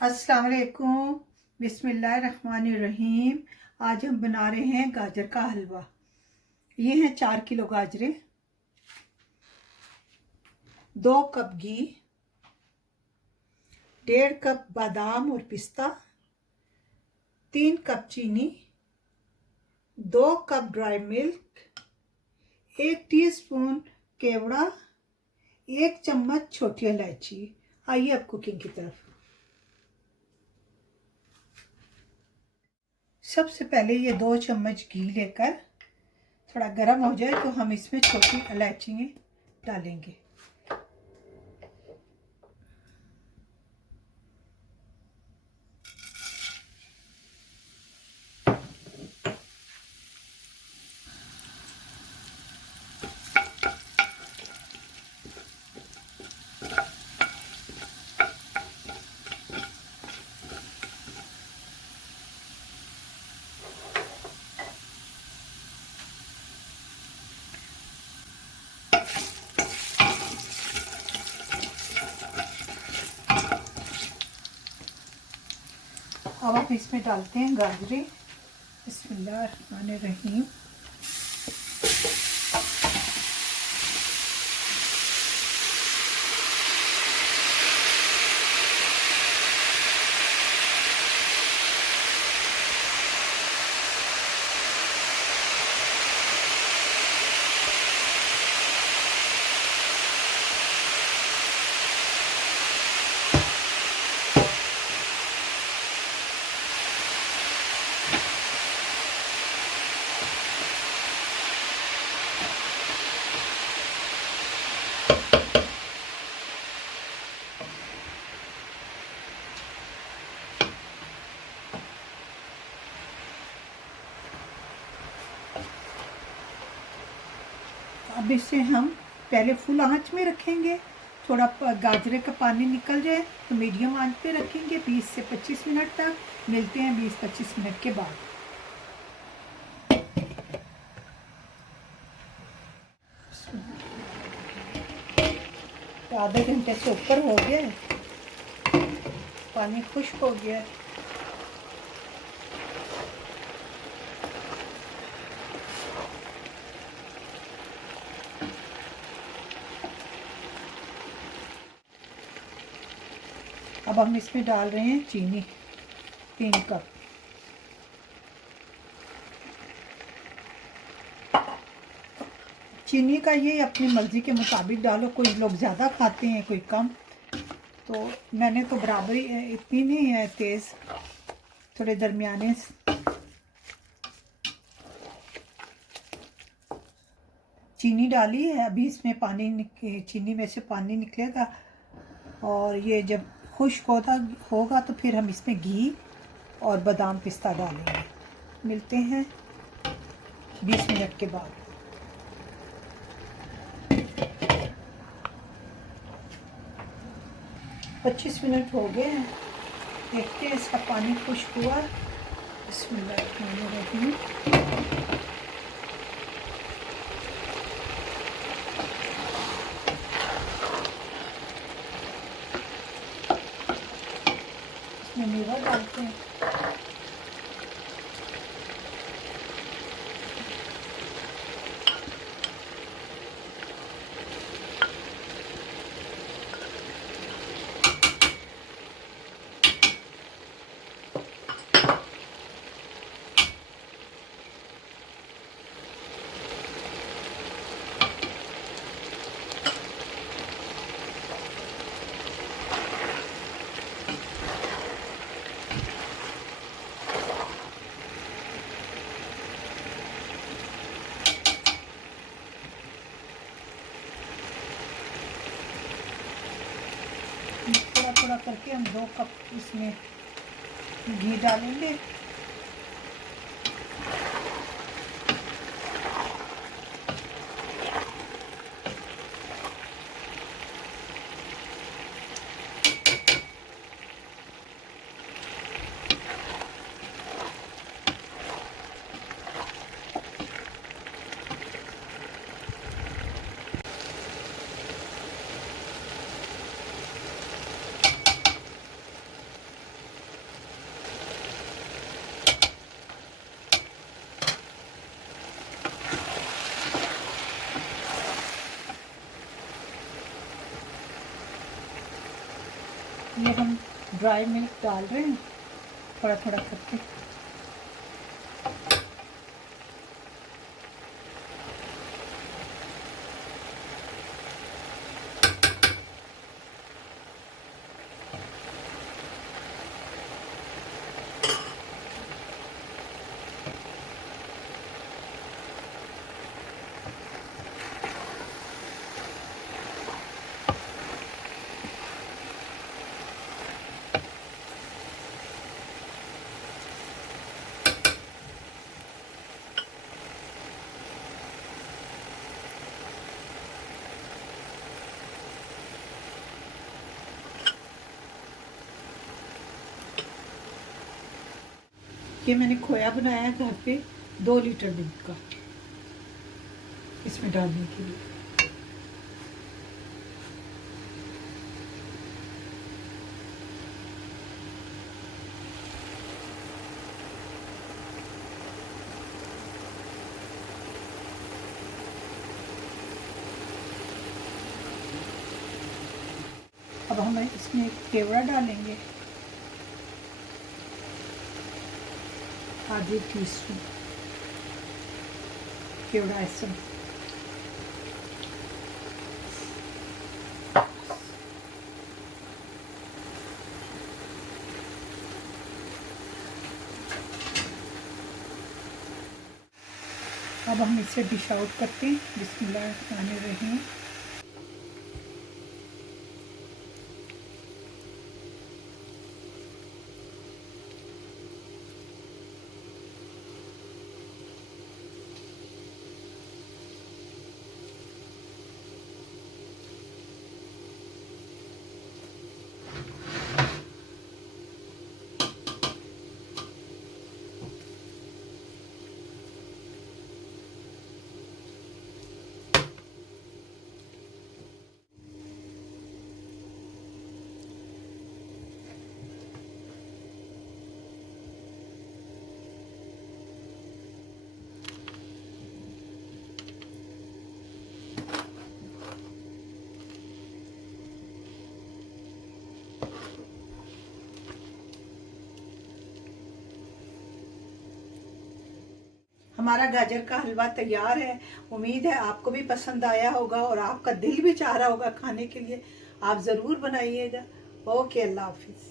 अस्सलाम वालेकुम। बिस्मिल्लाहिर्रहमानिर्रहीम। आज हम बना रहे हैं गाजर का हलवा। ये हैं 4 किलो गाजरें, 2 कप घी, 1.5 कप बादाम और पिस्ता, 3 कप चीनी, 2 कप ड्राई मिल्क, 1 टीस्पून केवड़ा, 1 चम्मच छोटी इलायची। आइए अब कुकिंग की तरफ। सबसे पहले ये 2 चम्मच घी लेकर थोड़ा गर्म हो जाए तो हम इसमें छोटी इलायची डालेंगे। अब हम इसमें डालते हैं गाजरें। बिस्मिल्लाहिर्रहमानिर्रहीम। अब इसे हम पहले फुल आंच में रखेंगे। थोड़ा गाजरे का पानी निकल जाए तो मीडियम आंच पे रखेंगे 20 से 25 मिनट तक। मिलते हैं 20-25 मिनट के बाद। तो आधे घंटे से ऊपर हो गया है, पानी खुश्क हो गया है। अब हम इसमें डाल रहे हैं चीनी, 3 कप। चीनी का ये अपनी मर्ज़ी के मुताबिक डालो, कोई लोग ज़्यादा खाते हैं कोई कम, तो मैंने तो बराबरी, इतनी नहीं है तेज़, थोड़े दरमियाने। चीनी डाली है, अभी इसमें चीनी में से पानी निकलेगा और ये जब खुश्क होगा तो फिर हम इसमें घी और बादाम पिस्ता डालेंगे। मिलते हैं 20 मिनट के बाद। 25 मिनट हो गए हैं, देखते हैं इसका पानी खुश्क हुआ। बिस्मिल्लाहिर्रहमानिर्रहीम। इसमें मेवा डालते हैं। थोड़ा थोड़ा करके हम 2 कप इसमें घी डालेंगे। ये हम ड्राई मिल्क डाल रहे हैं थोड़ा थोड़ा करके। ये मैंने खोया बनाया है घर पे 2 लीटर दूध का, इसमें डालने के लिए। अब हम इसमें केवड़ा डालेंगे, आधे टीस्पून केवड़ा एसेंस। अब हम इसे डिश आउट करते हैं। बिस्मिल्लाहिर्रहमानिर्रहीम। हमारा गाजर का हलवा तैयार है। उम्मीद है आपको भी पसंद आया होगा और आपका दिल भी चाह रहा होगा खाने के लिए। आप ज़रूर बनाइएगा। ओके, अल्लाह हाफिज़।